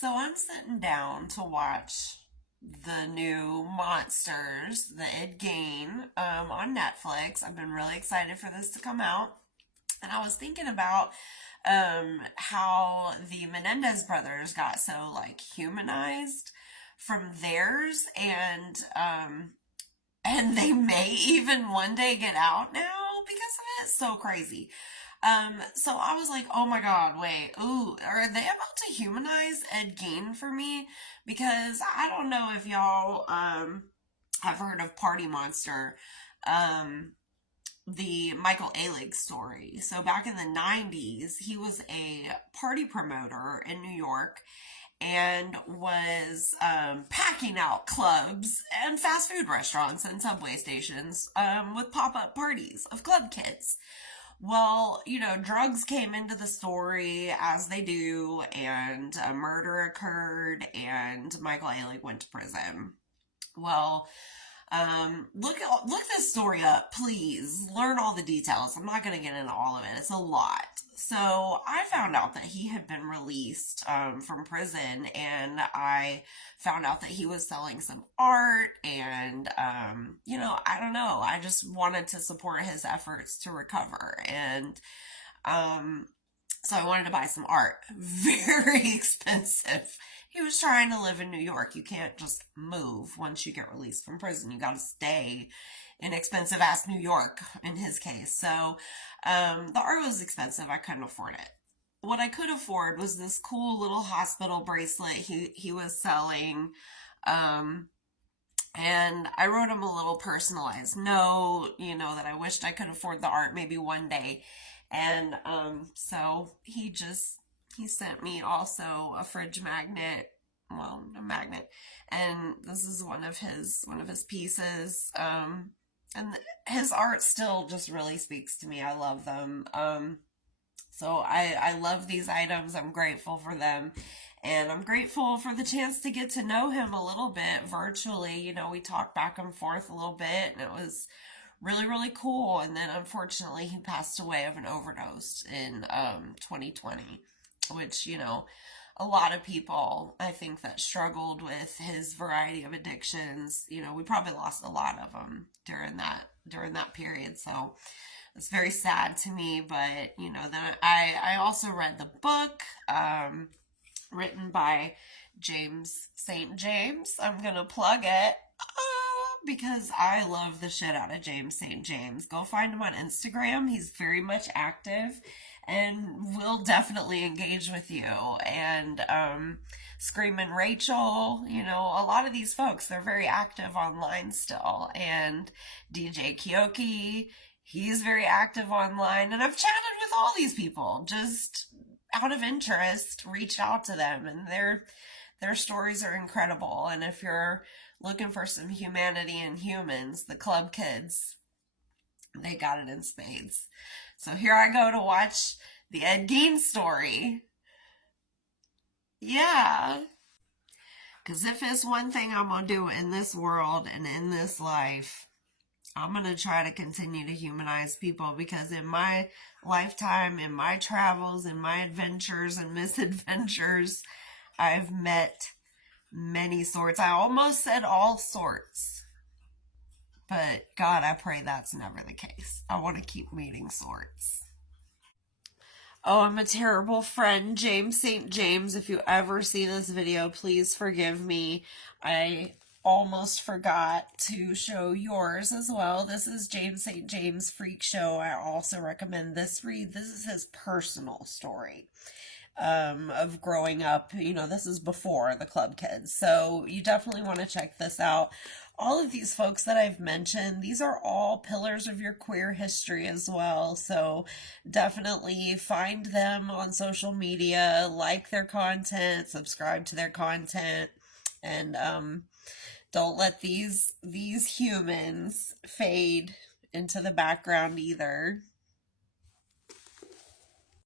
So I'm sitting down to watch the new Monsters, the Ed Gein, on Netflix. I've been really excited for this to come out. And I was thinking about how the Menendez brothers got so like humanized from theirs, and they may even one day get out now because of it. It's so crazy. So I was like, oh my god, wait, ooh, are they about to humanize Ed Gein for me? Because I don't know if y'all have heard of Party Monster, um, the Michael Alig story. So back in the 90s, he was a party promoter in New York and was packing out clubs and fast food restaurants and subway stations with pop up parties of club kids. Well, drugs came into the story as they do, and a murder occurred, and Michael Ehrlich went to prison. Well, look this story up, please. Learn all the details. I'm not going to get into all of it. It's a lot. So I found out that he had been released from prison, and I found out that he was selling some art, and I don't know. I just wanted to support his efforts to recover, and um, so I wanted to buy some art. Very expensive. He was trying to live in New York. You can't just move once you get released from prison. You got to stay in expensive ass New York in his case. So the art was expensive. I couldn't afford it. What I could afford was this cool little hospital bracelet he was selling. Um, and I wrote him a little personalized note, that I wished I could afford the art maybe one day. And so he sent me also a fridge magnet, well, a magnet, and this is one of his pieces. And his art still just really speaks to me. I love them. So I love these items. I'm grateful for them. And I'm grateful for the chance to get to know him a little bit virtually. We talked back and forth a little bit, and it was really, really cool. And then unfortunately, he passed away of an overdose in 2020, which, a lot of people, I think, that struggled with his variety of addictions, we probably lost a lot of them during that period. So it's very sad to me, but then I also read the book written by James St. James. I'm gonna plug it because I love the shit out of James St. James. Go find him on Instagram. He's very much active and will definitely engage with you. And Screamin' Rachel, a lot of these folks, they're very active online still. And DJ Kyoki, he's very active online. And I've chatted with all these people just out of interest, reached out to them, and their stories are incredible. And if you're looking for some humanity in humans, the club kids, they got it in spades. So here I go to watch the Ed Gein story. Yeah. Because if it's one thing I'm going to do in this world and in this life, I'm going to try to continue to humanize people, because in my lifetime, in my travels, in my adventures and misadventures, I've met many sorts. I almost said all sorts. But God, I pray that's never the case. I want to keep meeting sorts. Oh, I'm a terrible friend, James St. James. If you ever see this video, please forgive me. I almost forgot to show yours as well. This is James St. James Freak Show. I also recommend this read. This is his personal story of growing up. This is before the club kids. So you definitely want to check this out. All of these folks that I've mentioned, these are all pillars of your queer history as well. So definitely find them on social media, like their content, subscribe to their content, and don't let these humans fade into the background either.